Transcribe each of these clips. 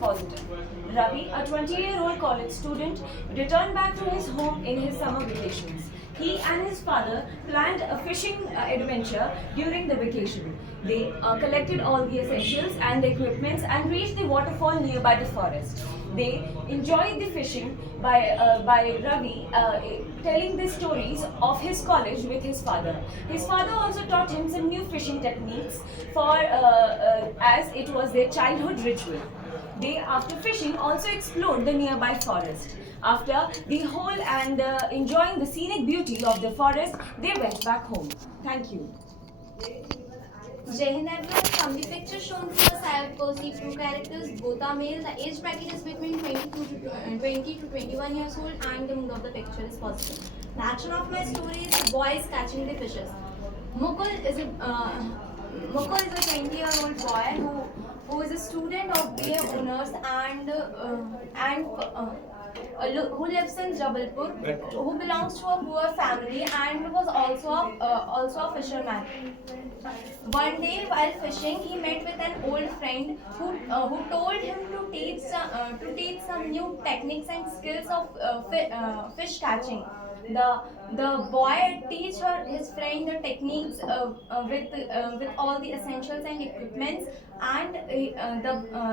positive. Ravi, a 20-year-old college student, returned back to his home in his summer vacations. He and his father planned a fishing adventure during the vacation. They collected all the essentials and the equipments and reached the waterfall nearby the forest. They enjoyed the fishing by Ravi telling the stories of his college with his father. His father also taught him some new fishing techniques as it was their childhood ritual. They, after fishing, also explored the nearby forest. After the whole and enjoying the scenic beauty of the forest, they went back home. Thank you. Jai Hind everyone. From the picture shown to us, I have perceived two characters. Both are male. The age bracket is between 20 to 21 years old, and the mood of the picture is positive. The action of my story is boys catching the fishes. Mukul is a 20-year-old boy who is a student of BA honors and who lives in Jabalpur, who belongs to a poor family and was also a fisherman. One day while fishing, he met with an old friend who told him to teach some new techniques and skills of fish catching. The boy teach his friend the techniques with all the essentials and equipments, and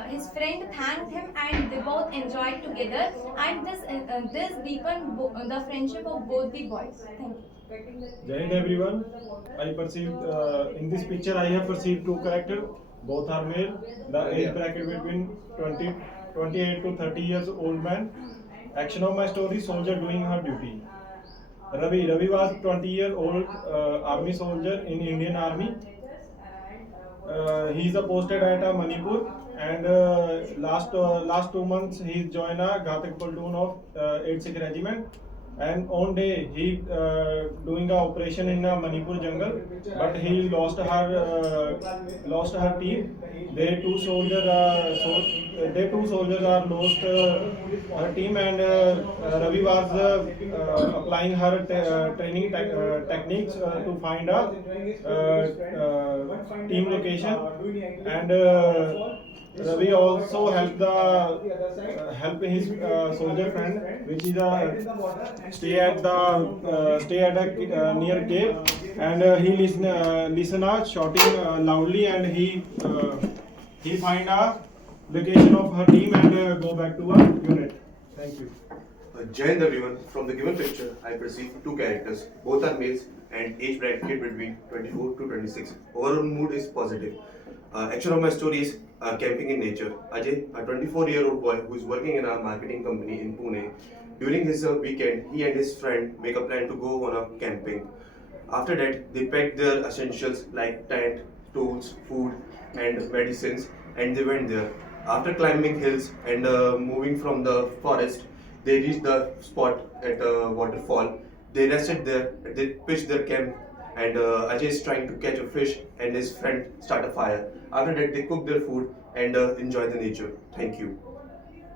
his friend thanked him, and they both enjoyed together, and this deepened the friendship of both the boys. Thank you. Jai Hind everyone. I perceived in this picture I have perceived two characters. Both are male. The age bracket between 28 to 30 years old man. Action of my story: soldier doing her duty. Ravi was 20-year-old army soldier in Indian Army. He is posted at Manipur, and last 2 months he joined a Ghatak platoon of 8th Sikh Regiment. And on day he doing a operation in a Manipur jungle, but he lost her team. They two soldiers are lost her team, and Ravi was applying her training techniques to find a team location, and Ravi also help his soldier friend, which is stay at a near cave, and he listen shouting loudly, and he find a location of her team and go back to her unit. Thank you. Jai Hind everyone. From the given picture, I perceive two characters. Both are males and age bracket between 24 to 26. Overall mood is positive. Action of my story is camping in nature. Ajay, a 24-year-old boy who is working in a marketing company in Pune. During his weekend, he and his friend make a plan to go on a camping. After that, they packed their essentials like tent, tools, food, and medicines, and they went there. After climbing hills and moving from the forest, they reached the spot at a waterfall. They rested there. They pitched their camp, and Ajay is trying to catch a fish, and his friend start a fire. After that, they cook their food and enjoy the nature. Thank you.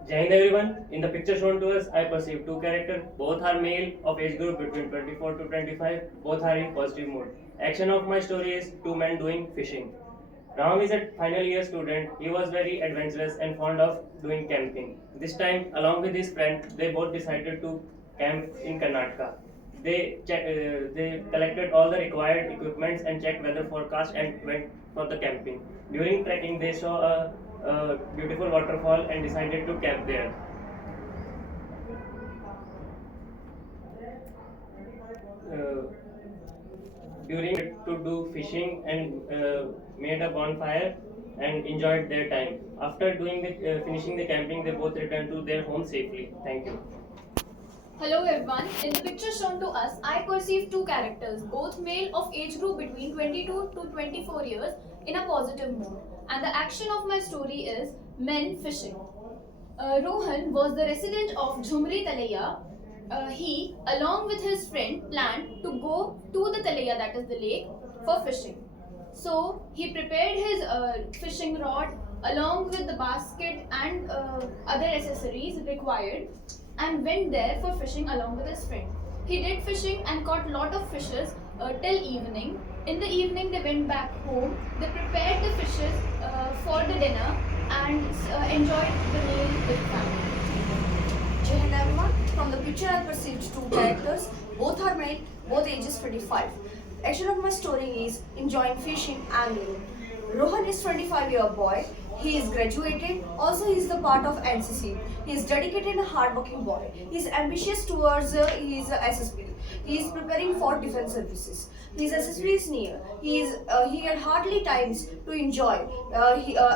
Jai Hind everyone. In the picture shown to us, I perceive two characters. Both are male of age group between 24 to 25. Both are in positive mood. Action of my story is two men doing fishing. Ram is a final year student. He was very adventurous and fond of doing camping. This time, along with his friend, they both decided to camp in Karnataka. They collected all the required equipments and checked weather forecast and went for the camping. During trekking, they saw a beautiful waterfall and decided to camp there. During to do fishing and made a bonfire and enjoyed their time. After finishing the camping, they both returned to their home safely. Thank you. Hello everyone. In the picture shown to us, I perceive two characters, both male of age group between 22 to 24 years, in a positive mood. And the action of my story is men fishing. Rohan was the resident of Jhumri Talaya. He, along with his friend, planned to go to the Talaya, that is the lake, for fishing. So he prepared his fishing rod along with the basket and other accessories required, and went there for fishing along with his friend. He did fishing and caught lot of fishes till evening. In the evening, they went back home. They prepared the fishes for the dinner, and enjoyed the meal with family. Jai Hind everyone. From the picture I perceived two characters. Both are male, both ages 25. Action of my story is enjoying fishing and angling. Rohan is 25-year-old boy. He is graduated. Also, he is the part of NCC. He is dedicated and hardworking boy. He is ambitious towards his SSB. He is preparing for defense services. His SSB is near. He had hardly times to enjoy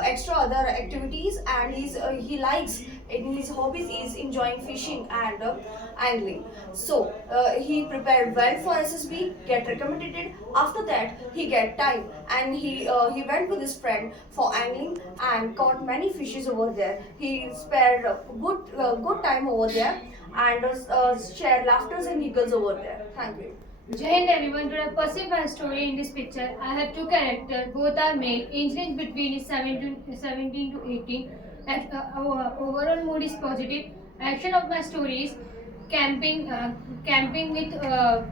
extra other activities, and he likes in his hobbies is enjoying fishing and angling. So he prepared well for SSB, get recommended. After that, he get time and he went with his friend for angling and caught many fishes over there. He spared good time over there and shared laughters and giggles over there. Thank you. Jai Hind everyone, to perceive my story in this picture, I have two characters, both are male, age range between is 17 to 18. Overall mood is positive. Action of my story is camping with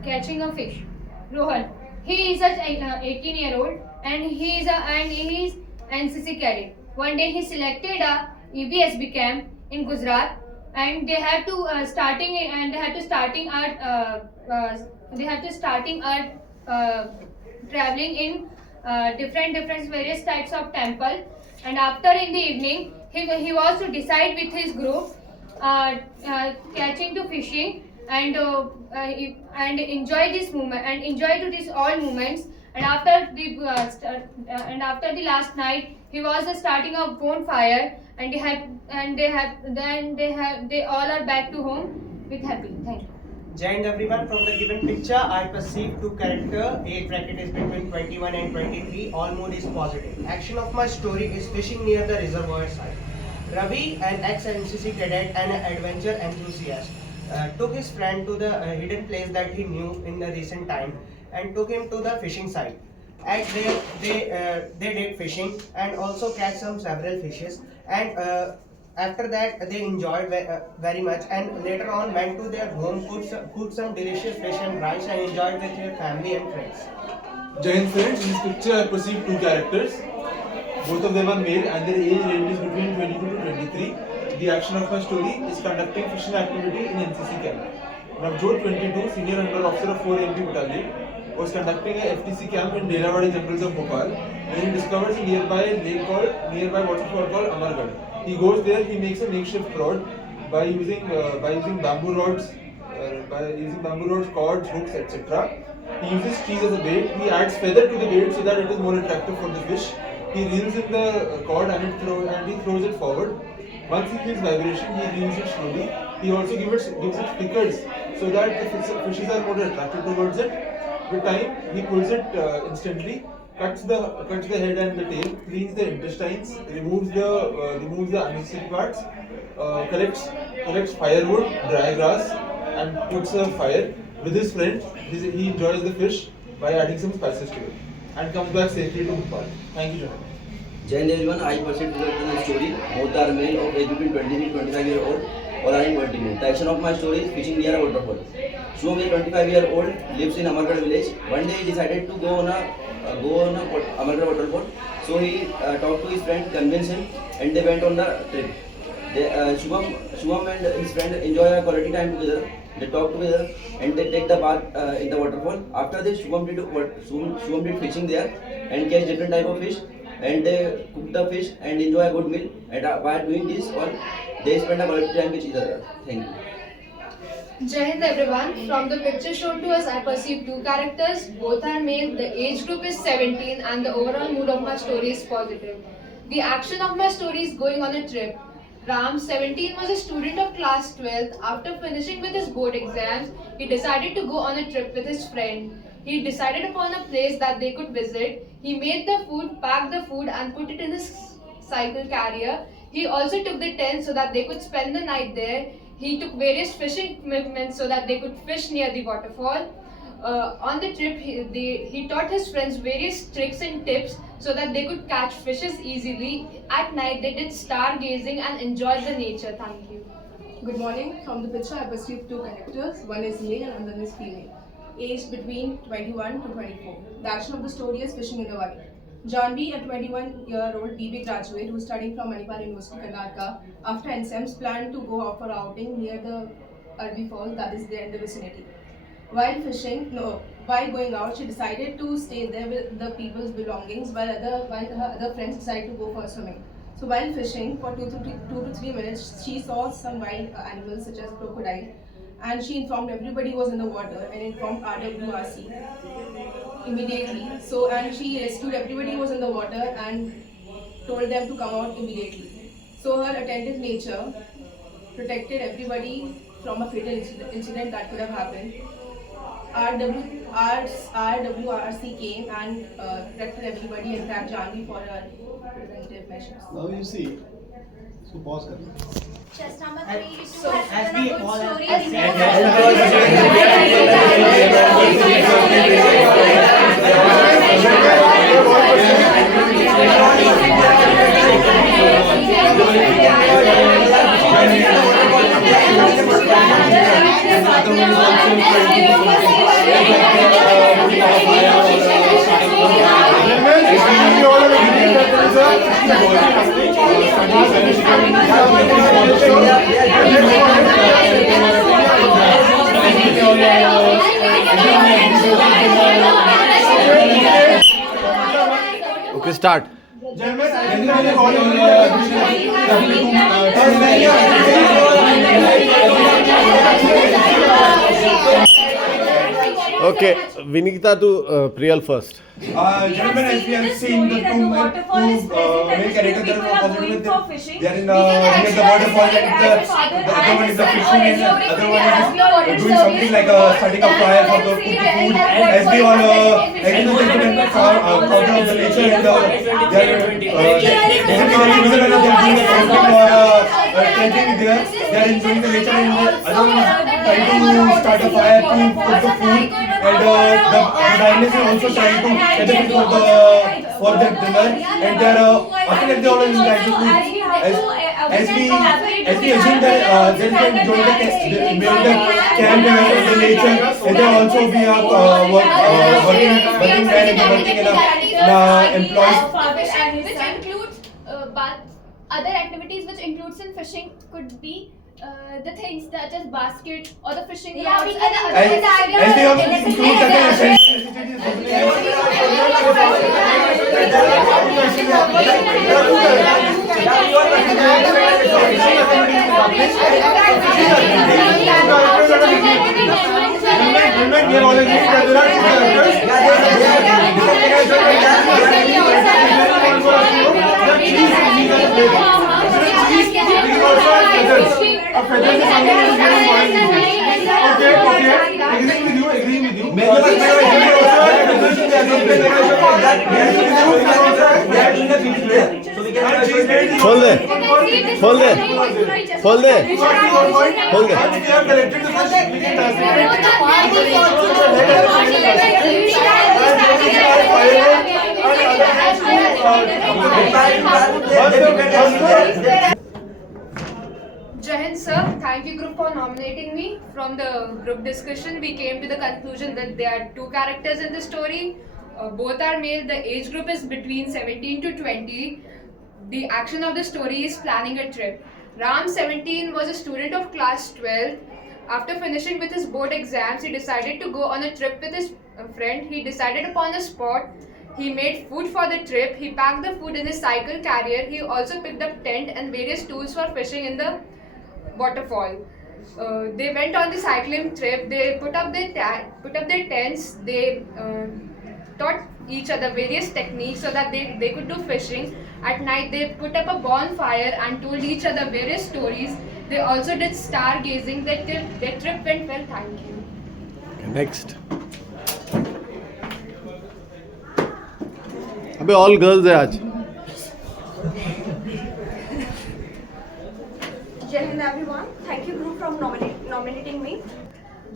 catching a fish. Rohan, he is a 18-year-old and he is NCC cadet. One day he selected a EBSB camp in Gujarat, and they have to starting traveling in different various types of temple. And after in the evening he was to decide with his group catching to fishing and enjoy this moment and enjoy to this all moments. And after the last night he was starting a bonfire, and they all are back to home with happy. Thank you. Jai Hind everyone, from the given picture I perceive two characters. Age bracket is between 21 and 23. All mood is positive. Action of my story is fishing near the reservoir side. Ravi, an ex-NCC cadet and an adventure enthusiast, took his friend to the hidden place that he knew in the recent time and took him to the fishing site. At there, they did fishing and also catch several fishes, and after that they enjoyed very much, and later on went to their home, cooked some delicious fish and rice and enjoyed with their family and friends. Jai Hind friends, in this picture I perceive two characters. Both of them are male and their age range is between 22 to 23. The action of my story is conducting fishing activity in NCC camp. Navjot 22, senior under officer of 4 MP battalion, was conducting a FTC camp in Delavadi jungles of Bhopal when he discovers a nearby waterfall called Amargarh. He goes there, he makes a makeshift rod by using bamboo rods, cords, hooks, etc. He uses trees as a bait. He adds feather to the bait so that it is more attractive for the fish. He reels in the cord and he throws it forward. Once he feels vibration, he reels it slowly. He also gives it flickers so that the fishes are more attracted towards it. With time, he pulls it instantly, cuts the head and the tail, cleans the intestines, removes the unnecessary parts, collects firewood, dry grass, and puts a fire. With his friend, he enjoys the fish by adding some spices to it, and comes back safely to Bhopal. Thank you, John. Jai Hind everyone, I perceive the story. Both are male of age between 20 to 25 years old. All are in vertical. The action of my story is fishing near a waterfall. Shubham is 25-year-old, lives in Amargarh village. One day he decided to go on a Amargarh waterfall. So he talked to his friend, convinced him, and they went on the trip. Shubham and his friend enjoy a quality time together. They talk together and they take the bath in the waterfall. After this, Shubham did fishing there and catch different type of fish. And they cook the fish and enjoy a good meal. And while doing this, they spend a quality time with each other. Thank you. Jai Hind everyone, from the picture shown to us I perceive two characters, both are male, the age group is 17 and the overall mood of my story is positive. The action of my story is going on a trip. Ram, 17, was a student of class 12th. After finishing with his board exams, he decided to go on a trip with his friend. He decided upon a place that they could visit. He made the food, packed the food and put it in his cycle carrier. He also took the tent so that they could spend the night there. He took various fishing equipment so that they could fish near the waterfall. On the trip, he taught his friends various tricks and tips so that they could catch fishes easily. At night, they did stargazing and enjoyed the nature. Thank you. Good morning. From the picture, I perceive two characters. One is male and another is female. Aged between 21 to 24. The action of the story is fishing in the Valley. Janvi, a 21-year-old BB graduate who is studying from Manipal University, Karnataka, after NSEMS planned to go for outing near the Arbi Falls that is there in the vicinity. While going out, she decided to stay there with the people's belongings while her other friends decided to go for swimming. So while fishing for 2 to 3 minutes, she saw some wild animals such as crocodile, and she informed everybody who was in the water and informed RWRC immediately. So, and she rescued everybody who was in the water and told them to come out immediately. So her attentive nature protected everybody from a fatal incident that could have happened. RWRC came and protected everybody and tagged Janvi for her preventive measures. Now you see. So pause kar. Chest number 3, you So, have as done we a good all have story. Okay, start. Okay, Vinita to Priyal first. Gentlemen, as we have seen the two main characters that are opposite with them, they are in the waterfall, and the other one is the fishing and the other one is doing something like starting a fire for the food. As we all agriculture and counter of the nature, and they are planting there, they are enjoying the nature, and the other one is trying to start a fire to cook the food, and the lioness is also trying to get the food for their dinner, and they are after that they all trying to cook. As we assume that they can join the camp in the nature, and they also be working men and working in a employees. Which includes other activities which includes in fishing could be the things such as basket or the fishing rods and the other As they also include Agreeing with you. Hold there. Hold there. Hold there. Hold there. Jahan sir, thank you group for nominating me. From the group discussion, we came to the conclusion that there are two characters in the story. Both are male. The age group is between 17 to 20. The action of the story is planning a trip. Ram, 17, was a student of class 12. After finishing with his board exams, he decided to go on a trip with his friend. He decided upon a spot. He made food for the trip. He packed the food in his cycle carrier. He also picked up tent and various tools for fishing in the waterfall. They went on the cycling trip. They put up their tents. They taught each other various techniques so that they could do fishing. At night, they put up a bonfire and told each other various stories. They also did stargazing. Their trip went well. Thank you. Next. अबे all girls है आज. Jai Hind everyone, thank you group for nominating me.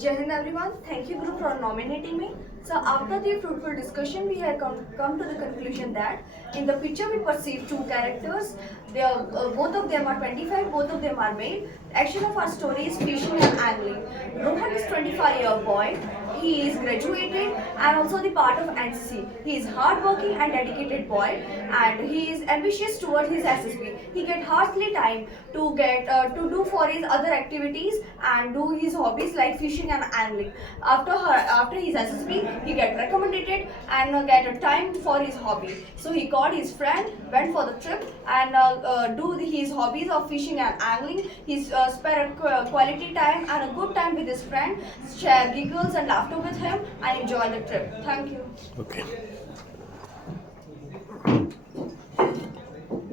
Jai Hind everyone, thank you group for nominating me. So after the fruitful discussion, we have come to the conclusion that in the picture we perceive two characters. They are, both of them are 25, both of them are male. The action of our story is fishing and angling. Rohan is 25-year boy. He is graduated and also the part of NCC. He is hardworking and dedicated boy, and he is ambitious towards his SSB. He get hardly time to get to do for his other activities and do his hobbies like fishing and angling. After his SSB, he get recommended and get a time for his hobby. So he called his friend, went for the trip and do his hobbies of fishing and angling. He spent quality time and a good time with his friend, share giggles and laughter with him and enjoy the trip. Thank you. Okay.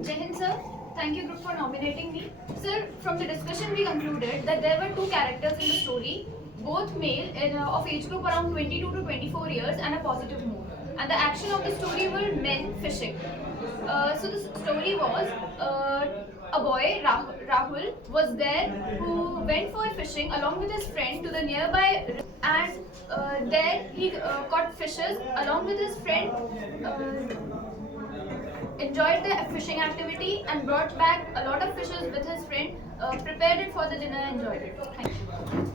Jai Hind, sir. Thank you group for nominating me. Sir, from the discussion we concluded that there were two characters in the story, both male of age group around 22 to 24 years and a positive mood. And the action of the story were men fishing. So the story was a boy, Rahul, was there who went for fishing along with his friend to the nearby and there he caught fishes along with his friend. Enjoyed the fishing activity and brought back a lot of fishes with his friend, prepared it for the dinner and enjoyed it. Thank you.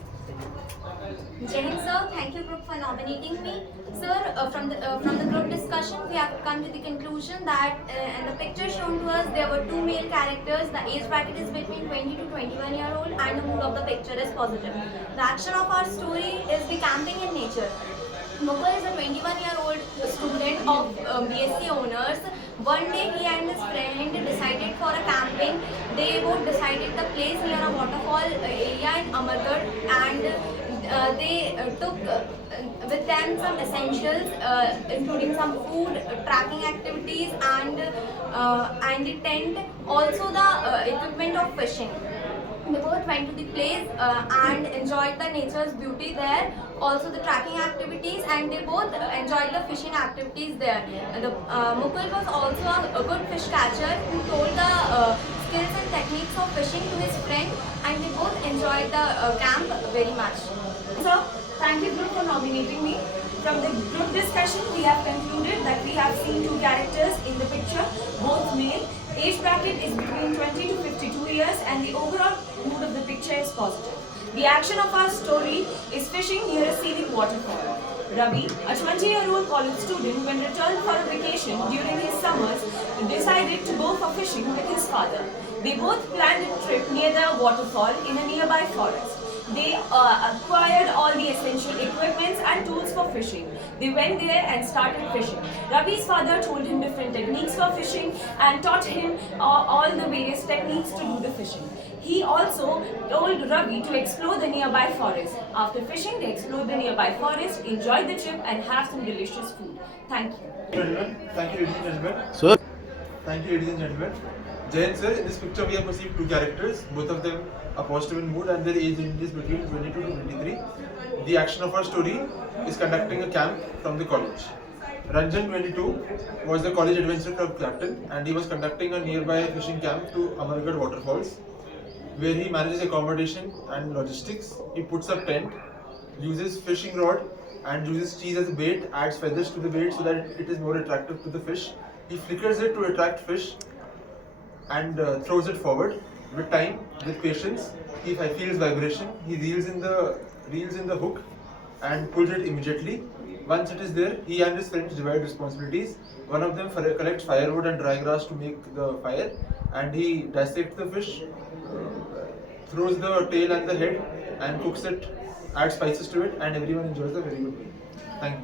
Jai Hind, sir. Thank you group for nominating me. Sir, from the group discussion, we have come to the conclusion that in the picture shown to us, there were two male characters. The age bracket is between 20 to 21-year-old and the mood of the picture is positive. The action of our story is the camping in nature. Mukul is a 21-year-old student of BSc honors. One day he and his friend decided for a camping. They both decided the place near a waterfall area in Amargarh, and they took with them some essentials including some food, tracking activities and the tent, also the equipment of fishing. They both went to the place and enjoyed the nature's beauty there, also the trekking activities, and they both enjoyed the fishing activities there. Mukul was also a good fish catcher who told the skills and techniques of fishing to his friend, and they both enjoyed the camp very much. So, thank you group for nominating me. From the group discussion, we have concluded that we have seen two characters in the picture, both male. Age bracket is between 20 to 52 years and the overall mood of the picture is positive. The action of our story is fishing near a scenic waterfall. Ravi, a 20-year-old college student, when returned for a vacation during his summers, decided to go for fishing with his father. They both planned a trip near the waterfall in a nearby forest. They acquired all the essential equipments and tools for fishing. They went there and started fishing. Ravi's father told him different techniques for fishing and taught him all the various techniques to do the fishing. He also told Ravi to explore the nearby forest. After fishing, they explored the nearby forest, enjoyed the trip and have some delicious food. Thank you. Thank you, ladies and gentlemen. Sir. Thank you, ladies and gentlemen. Jain sir, in this picture we have perceived two characters, both of them are positive in mood and their age range is between 22 to 23. The action of our story is conducting a camp from the college. Ranjan, 22, was the college adventure club captain and he was conducting a nearby fishing camp to Amargarh waterfalls, where he manages accommodation and logistics. He puts up tent, uses fishing rod and uses cheese as a bait, adds feathers to the bait so that it is more attractive to the fish. He flickers it to attract fish and throws it forward. With time, with patience, he feels vibration. He reels in the hook and pulls it immediately. Once it is there, he and his friends divide responsibilities. One of them collects firewood and dry grass to make the fire, and he dissects the fish, throws the tail and the head, and cooks it, adds spices to it, and everyone enjoys a very good meal. Thank you.